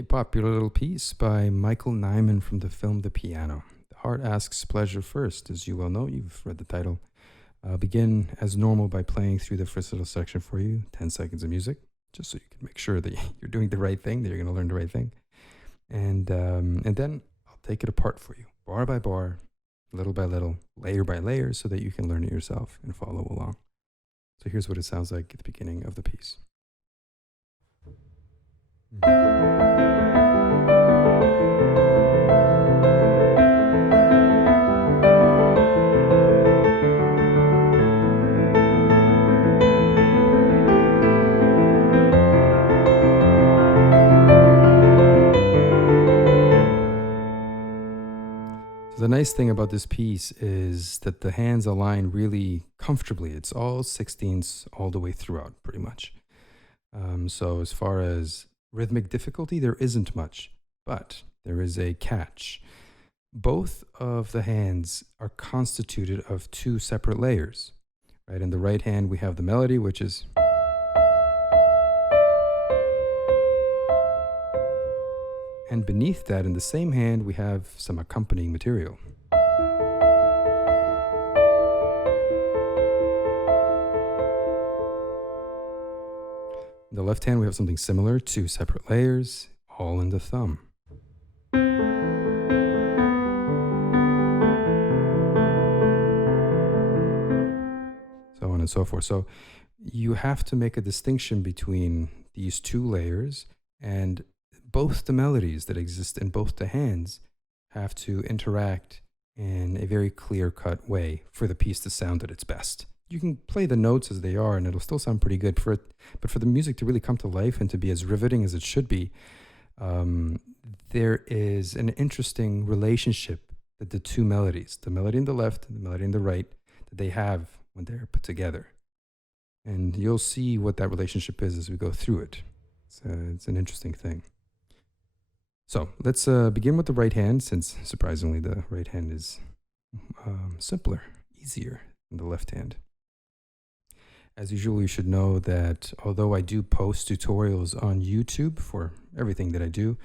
A popular little piece by Michael Nyman from the film The Piano. The heart asks pleasure first. As you well know, you've read the title. I'll begin as normal by playing through the first little section for you, 10 seconds of music, just so you can make sure that you're doing the right thing, that you're going to learn the right thing. And then I'll take it apart for you, bar by bar, little by little, layer by layer, so that you can learn it yourself and follow along. So here's what it sounds like at the beginning of the piece. The nice thing about this piece is that the hands align really comfortably. It's all 16ths all the way throughout, pretty much. So as far as rhythmic difficulty, there isn't much, but there is a catch. Both of the hands are constituted of two separate layers. Right? In the right hand, we have the melody, which is... And beneath that, in the same hand, we have some accompanying material. In the left hand, we have something similar, two separate layers, all in the thumb. So on and so forth. So you have to make a distinction between these two layers, and both the melodies that exist in both the hands have to interact in a very clear-cut way for the piece to sound at its best. You can play the notes as they are and it'll still sound pretty good but for the music to really come to life and to be as riveting as it should be, there is an interesting relationship that the two melodies, the melody in the left and the melody in the right, that they have when they're put together. And you'll see what that relationship is as we go through it. It's an interesting thing. So let's begin with the right hand, since surprisingly the right hand is simpler, easier than the left hand. As usual, you should know that although I do post tutorials on YouTube for everything that I do,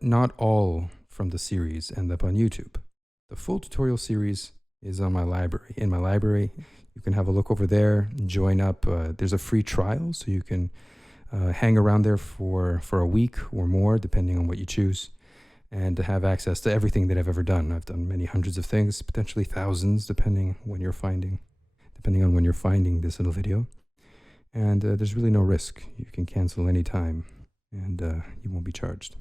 not all from the series end up on YouTube. The full tutorial series is on my library. In my library, you can have a look over there, join up. There's a free trial, so you can hang around there for a week or more, depending on what you choose, and to have access to everything that I've ever done. I've done many hundreds of things, potentially thousands, depending on when you're finding this little video. And there's really no risk. You can cancel anytime, and you won't be charged.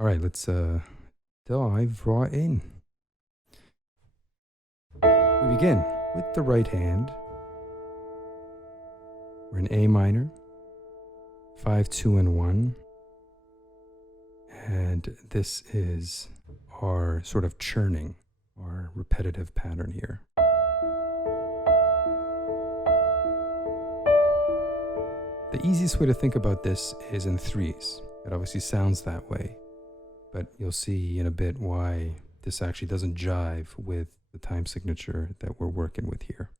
All right, let's dive right in. We begin with the right hand. We're in A minor. 5, 2, and 1. And this is our sort of churning, our repetitive pattern here. The easiest way to think about this is in threes. It obviously sounds that way, but you'll see in a bit why this actually doesn't jive with the time signature that we're working with here.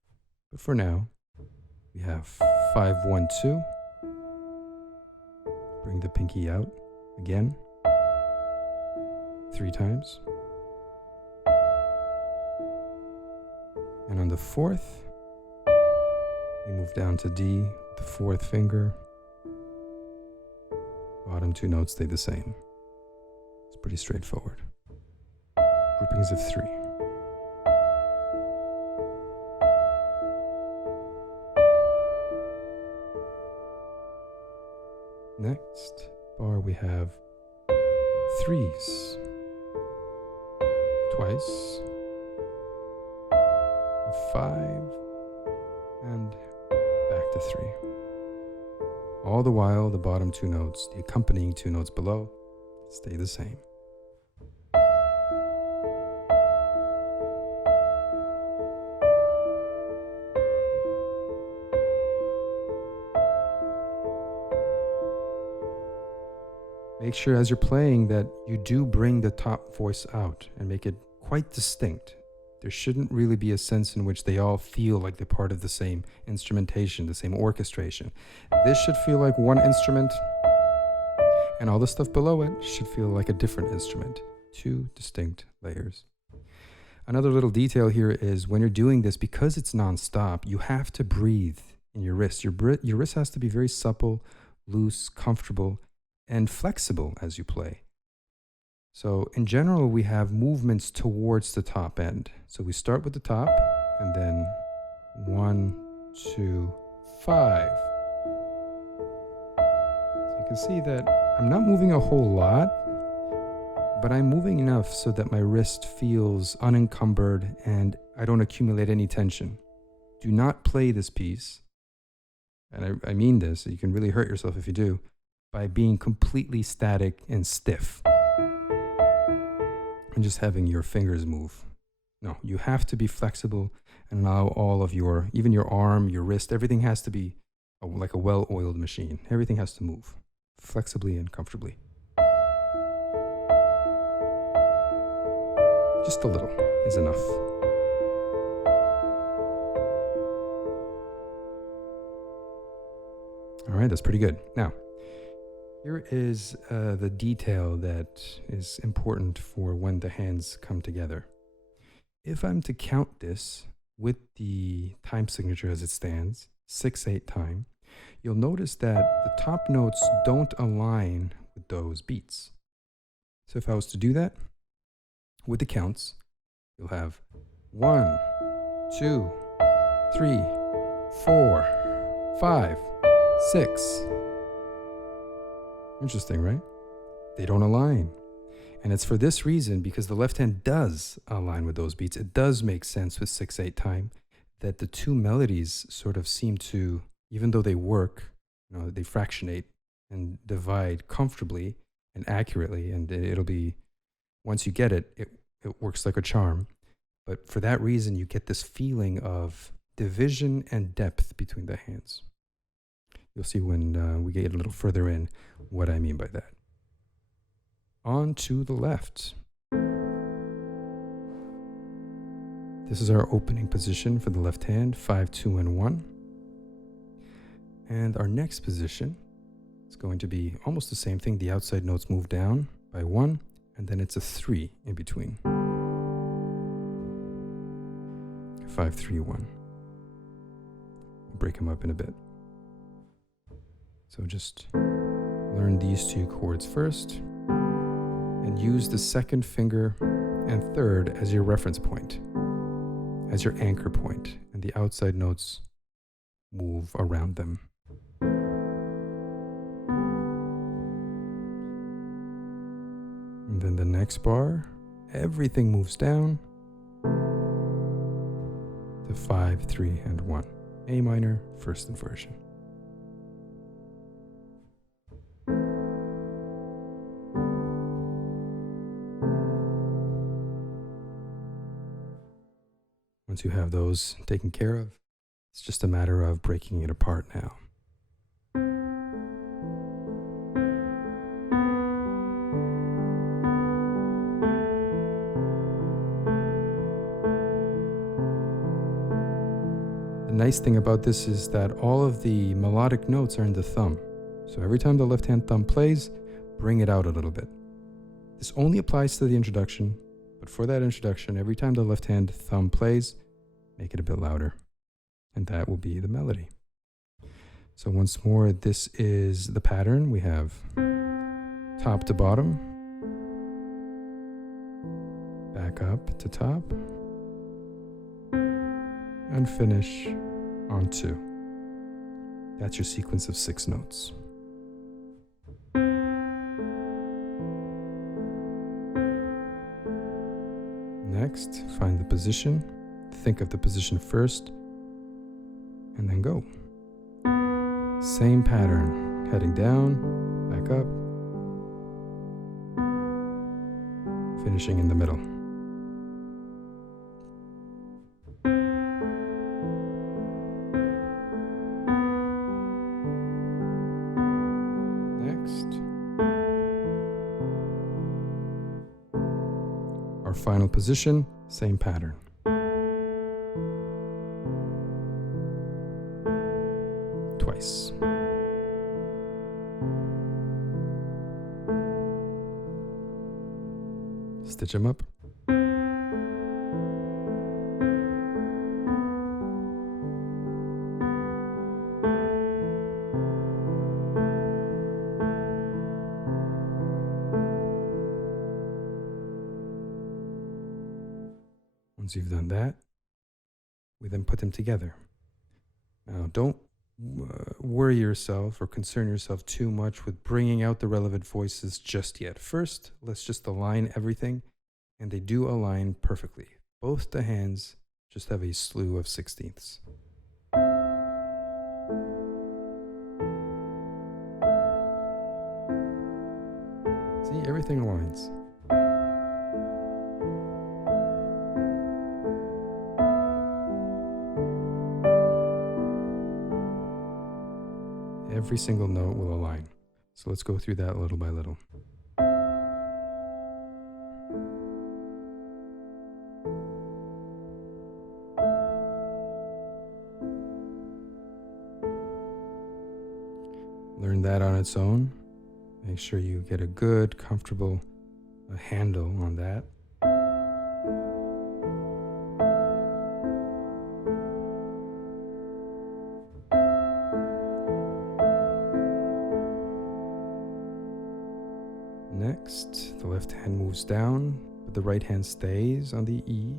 But for now, we have 5, 1, 2. Bring the pinky out again, 3 times. And on the fourth, we move down to D with the fourth finger. Bottom 2 notes stay the same. It's pretty straightforward. Groupings of 3. Next bar we have 3s, twice, a 5, and back to 3. All the while the bottom 2 notes, the accompanying 2 notes below, stay the same. Make sure as you're playing that you do bring the top voice out and make it quite distinct. There shouldn't really be a sense in which they all feel like they're part of the same instrumentation, the same orchestration. This should feel like one instrument. And all the stuff below it should feel like a different instrument. 2 distinct layers. Another little detail here is when you're doing this, because it's nonstop, you have to breathe in your wrist. Your wrist has to be very supple, loose, comfortable, and flexible as you play. So in general, we have movements towards the top end. So we start with the top and then 1, 2, 5. So you can see that I'm not moving a whole lot, but I'm moving enough so that my wrist feels unencumbered and I don't accumulate any tension. Do not play this piece, and I mean this, you can really hurt yourself if you do, by being completely static and stiff and just having your fingers move. No, you have to be flexible and allow all of your, even your arm, your wrist, everything has to be like a well-oiled machine. Everything has to move flexibly and comfortably. Just a little is enough. All right, that's pretty good. Now, here is the detail that is important for when the hands come together. If I'm to count this with the time signature as it stands, 6/8 time, you'll notice that the top notes don't align with those beats. So if I was to do that with the counts, you'll have 1, 2, 3, 4, 5, 6. Interesting, right? They don't align. And it's for this reason, because the left hand does align with those beats. It does make sense with 6/8 time that the two melodies sort of seem to, even though they work, they fractionate and divide comfortably and accurately. And it'll be, once you get it, it works like a charm. But for that reason, you get this feeling of division and depth between the hands. You'll see when we get a little further in what I mean by that. On to the left. This is our opening position for the left hand, 5, 2, and 1. And our next position is going to be almost the same thing. The outside notes move down by 1, and then it's a 3 in between. 5, 3, 1. We'll break them up in a bit. So just learn these two chords first and use the second finger and third as your reference point, as your anchor point, and the outside notes move around them. And then the next bar, everything moves down to 5, 3, and 1. A minor, first inversion. Once you have those taken care of, it's just a matter of breaking it apart now. The nice thing about this is that all of the melodic notes are in the thumb. So every time the left hand thumb plays, bring it out a little bit. This only applies to the introduction, but for that introduction, every time the left hand thumb plays, make it a bit louder, and that will be the melody. So once more, this is the pattern. We have top to bottom, back up to top, and finish on 2. That's your sequence of 6 notes. Next, find the position. Think of the position first, and then go. Same pattern, heading down, back up, finishing in the middle. Next, our final position, same pattern. Twice. Stitch them up. Once you've done that, we then put them together. Now, don't worry yourself or concern yourself too much with bringing out the relevant voices just yet. First, let's just align everything, and they do align perfectly. Both the hands just have a slew of sixteenths. See, everything aligns. Every single note will align. So let's go through that little by little. Learn that on its own. Make sure you get a good, comfortable handle on that. Next, the left hand moves down, but the right hand stays on the E.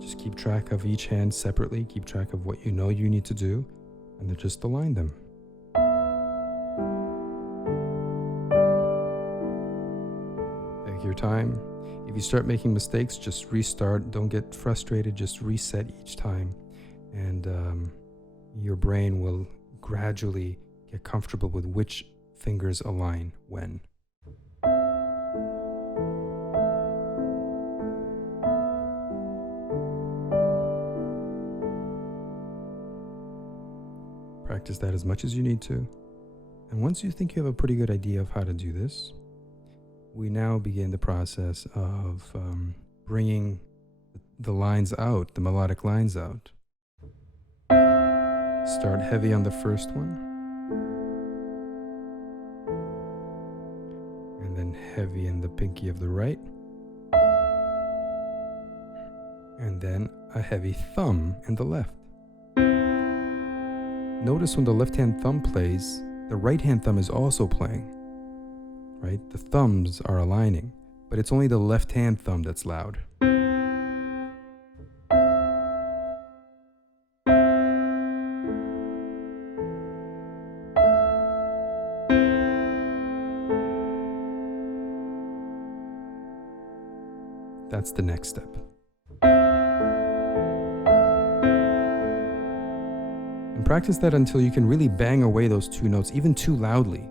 Just keep track of each hand separately, keep track of what you know you need to do, and then just align them. Take your time. If you start making mistakes, just restart. Don't get frustrated. Just reset each time. And your brain will gradually get comfortable with which fingers align when. Practice that as much as you need to. And once you think you have a pretty good idea of how to do this, we now begin the process of bringing the lines out, the melodic lines out. Start heavy on the first one, and then heavy in the pinky of the right, and then a heavy thumb in the left. Notice when the left hand thumb plays, the right hand thumb is also playing. Right? The thumbs are aligning, but it's only the left hand thumb that's loud. That's the next step. And practice that until you can really bang away those two notes, even too loudly.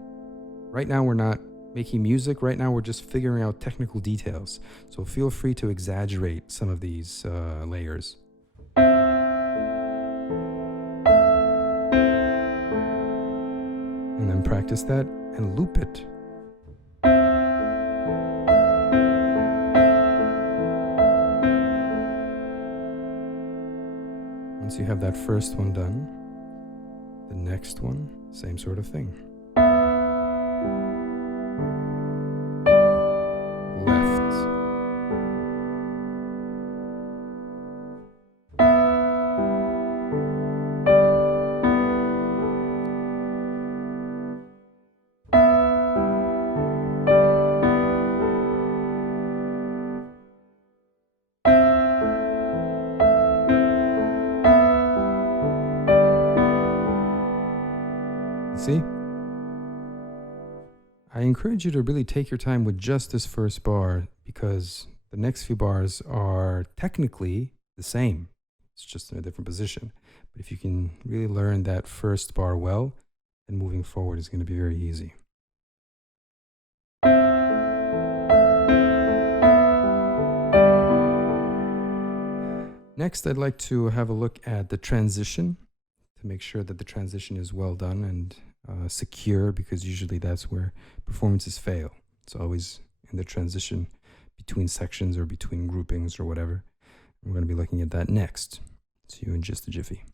Right now we're not making music. Right now we're just figuring out technical details. So feel free to exaggerate some of these layers. And then practice that and loop it. Once you have that first one done, the next one, same sort of thing. See? I encourage you to really take your time with just this first bar, because the next few bars are technically the same. It's just in a different position. But if you can really learn that first bar well, then moving forward is going to be very easy. Next, I'd like to have a look at the transition to make sure that the transition is well done and secure, because usually that's where performances fail. It's always in the transition between sections or between groupings or whatever. We're going to be looking at that next. See you in just a jiffy.